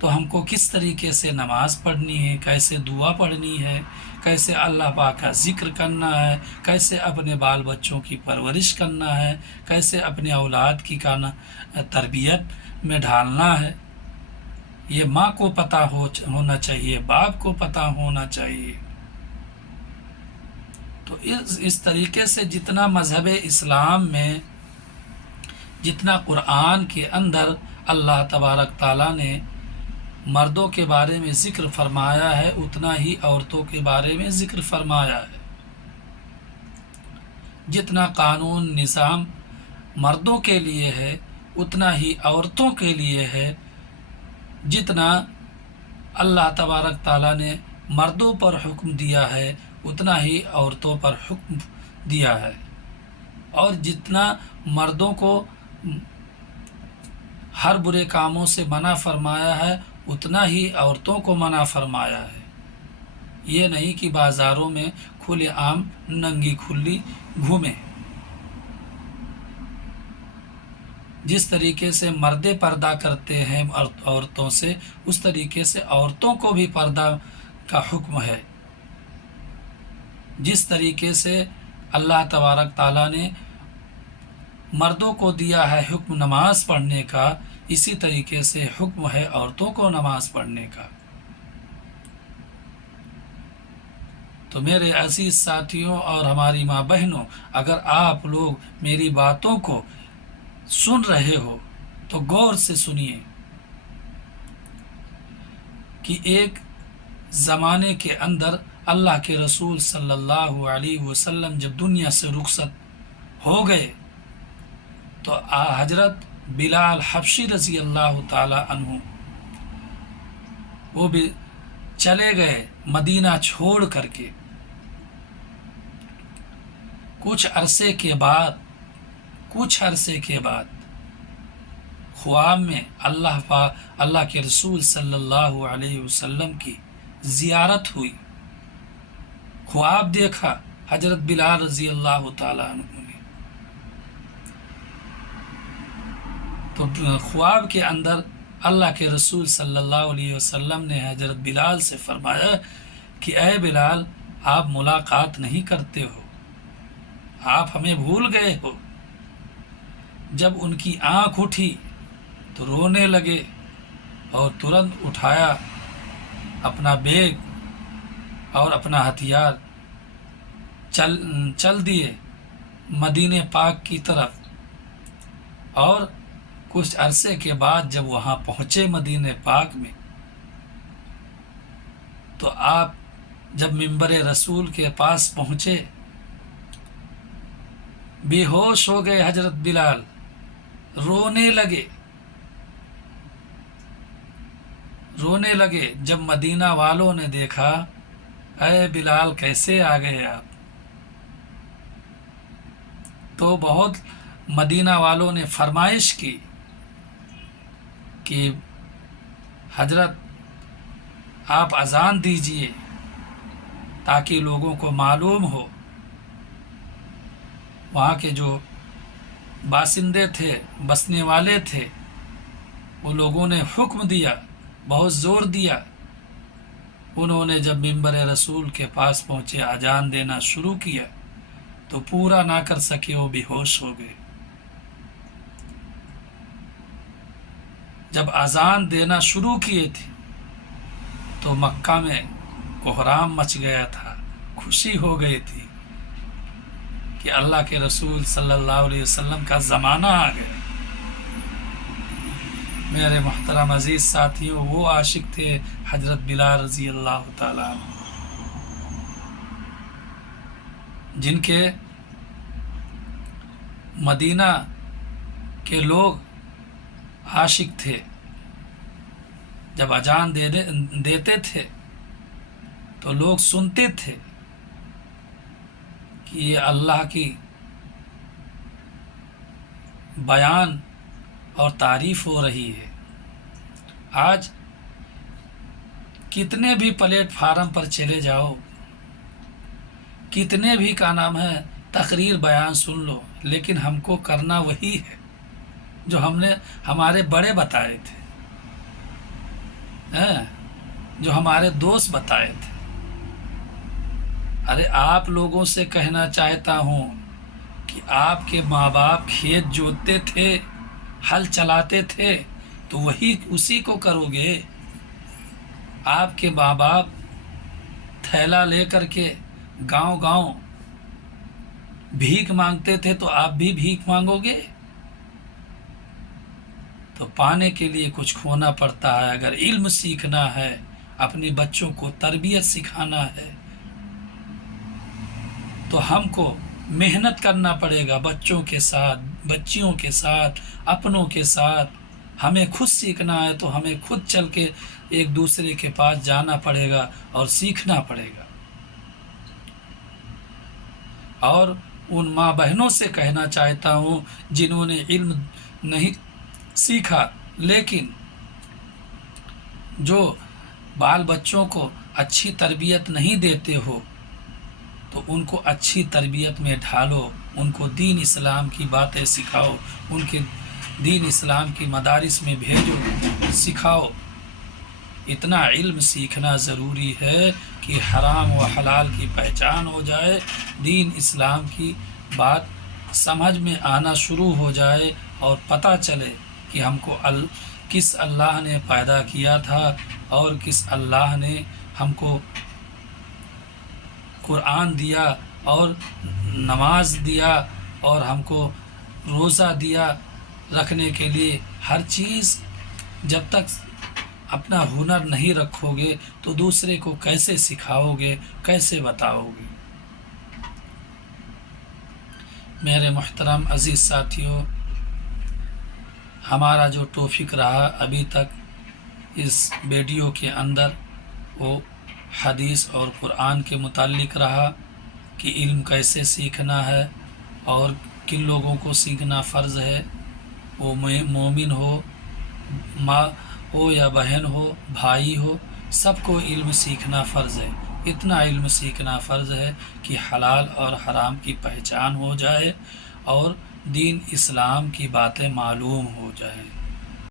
تو ہم کو کس طریقے سے نماز پڑھنی ہے، کیسے دعا پڑھنی ہے، کیسے اللہ پاک کا ذکر کرنا ہے، کیسے اپنے بال بچوں کی پرورش کرنا ہے، کیسے اپنے اولاد کی تربیت میں ڈھالنا ہے، یہ ماں کو پتہ ہونا چاہیے، باپ کو پتہ ہونا چاہیے۔ تو اس طریقے سے جتنا مذہب اسلام میں، جتنا قرآن کے اندر اللہ تبارک تعالیٰ نے مردوں کے بارے میں ذکر فرمایا ہے، اتنا ہی عورتوں کے بارے میں ذکر فرمایا ہے۔ جتنا قانون نظام مردوں کے لیے ہے اتنا ہی عورتوں کے لیے ہے، جتنا اللہ تبارک تعالیٰ نے مردوں پر حکم دیا ہے اتنا ہی عورتوں پر حکم دیا ہے، اور جتنا مردوں کو ہر برے کاموں سے منع فرمایا ہے اتنا ہی عورتوں کو منع فرمایا ہے۔ یہ نہیں کہ بازاروں میں کھلے عام ننگی کھلی گھومیں۔ جس طریقے سے مرد پردہ کرتے ہیں عورتوں سے، اس طریقے سے عورتوں کو بھی پردہ کا حکم ہے۔ جس طریقے سے اللہ تبارک تعالیٰ نے مردوں کو دیا ہے حکم نماز پڑھنے کا، اسی طریقے سے حکم ہے عورتوں کو نماز پڑھنے کا۔ تو میرے عزیز ساتھیوں اور ہماری ماں بہنوں، اگر آپ لوگ میری باتوں کو سن رہے ہو تو غور سے سنیے کہ ایک زمانے کے اندر اللہ کے رسول صلی اللہ علیہ وسلم جب دنیا سے رخصت ہو گئے تو حضرت بلال حبشی رضی اللہ تعالی عنہ وہ بھی چلے گئے مدینہ چھوڑ کر کے۔ کچھ عرصے کے بعد خواب میں اللہ کے رسول صلی اللہ علیہ وسلم کی زیارت ہوئی۔ خواب دیکھا حضرت بلال رضی اللہ تعالی عنہ نے، تو خواب کے اندر اللہ کے رسول صلی اللہ علیہ وسلم نے حضرت بلال سے فرمایا کہ اے بلال، آپ ملاقات نہیں کرتے ہو، آپ ہمیں بھول گئے ہو۔ جب ان کی آنکھ اٹھی تو رونے لگے اور ترنت اٹھایا اپنا بیگ اور اپنا ہتھیار، چل دیے مدینہ پاک کی طرف۔ اور کچھ عرصے کے بعد جب وہاں پہنچے مدینہ پاک میں، تو آپ جب منبر رسول کے پاس پہنچے، بے ہوش ہو گئے حضرت بلال، رونے لگے۔ جب مدینہ والوں نے دیکھا، اے بلال کیسے آ گئے آپ، تو بہت مدینہ والوں نے فرمائش کی کہ حضرت آپ اذان دیجئے تاکہ لوگوں کو معلوم ہو۔ وہاں کے جو باشندے تھے، بسنے والے تھے، وہ لوگوں نے حکم دیا، بہت زور دیا۔ انہوں نے جب منبر رسول کے پاس پہنچے، اذان دینا شروع کیا تو پورا نہ کر سکے، وہ بے ہوش ہو گئے۔ جب اذان دینا شروع کیے تھے تو مکہ میں کوہرام مچ گیا تھا، خوشی ہو گئی تھی کہ اللہ کے رسول صلی اللہ علیہ وسلم کا زمانہ آ گیا۔ میرے محترم عزیز ساتھیوں، وہ عاشق تھے حضرت بلال رضی اللہ تعالیٰ عنہ، جن کے مدینہ کے لوگ عاشق تھے۔ جب اذان دیتے تھے تو لوگ سنتے تھے کہ یہ اللہ کی بیان اور تعریف ہو رہی ہے۔ آج کتنے بھی پلیٹ فارم پر چلے جاؤ، کتنے بھی تقریر بیان سن لو، لیکن ہم کو کرنا وہی ہے جو ہمارے بڑے بتائے تھے۔ ہیں جو ہمارے دوست بتائے تھے۔ ارے آپ لوگوں سے کہنا چاہتا ہوں کہ آپ کے ماں باپ کھیت جوتتے تھے، ہل چلاتے تھے، تو وہی اسی کو کرو گے۔ آپ کے ماں باپ تھیلا لے کر کے گاؤں گاؤں بھیک مانگتے تھے، تو آپ بھی بھیک مانگو گے؟ تو پانے کے لیے کچھ کھونا پڑتا ہے۔ اگر علم سیکھنا ہے، اپنے بچوں کو تربیت سکھانا ہے، تو ہم کو محنت کرنا پڑے گا، بچوں کے ساتھ، بچیوں کے ساتھ، اپنوں کے ساتھ۔ ہمیں خود سیکھنا ہے تو ہمیں خود چل کے ایک دوسرے کے پاس جانا پڑے گا اور سیکھنا پڑے گا۔ اور ان ماں بہنوں سے کہنا چاہتا ہوں جنہوں نے علم نہیں سیکھا، لیکن جو بال بچوں کو اچھی تربیت نہیں دیتے ہو، تو ان کو اچھی تربیت میں ڈھالو، ان کو دین اسلام کی باتیں سکھاؤ، ان کے دین اسلام کی مدارس میں بھیجو، سکھاؤ۔ اتنا علم سیکھنا ضروری ہے کہ حرام و حلال کی پہچان ہو جائے، دین اسلام کی بات سمجھ میں آنا شروع ہو جائے، اور پتہ چلے کہ ہم کو کس اللہ نے پیدا کیا تھا، اور کس اللہ نے ہم کو قرآن دیا، اور نماز دیا، اور ہم کو روزہ دیا رکھنے کے لیے۔ ہر چیز جب تک اپنا ہنر نہیں رکھو گے تو دوسرے کو کیسے سکھاؤ گے، کیسے بتاؤ گے؟ میرے محترم عزیز ساتھیوں، ہمارا جو ٹاپک رہا ابھی تک اس ویڈیو کے اندر، وہ حدیث اور قرآن کے متعلق رہا کہ علم کیسے سیکھنا ہے، اور کن لوگوں کو سیکھنا فرض ہے۔ وہ مومن ہو، ماں ہو یا بہن ہو، بھائی ہو، سب کو علم سیکھنا فرض ہے۔ اتنا علم سیکھنا فرض ہے کہ حلال اور حرام کی پہچان ہو جائے، اور دین اسلام کی باتیں معلوم ہو جائیں۔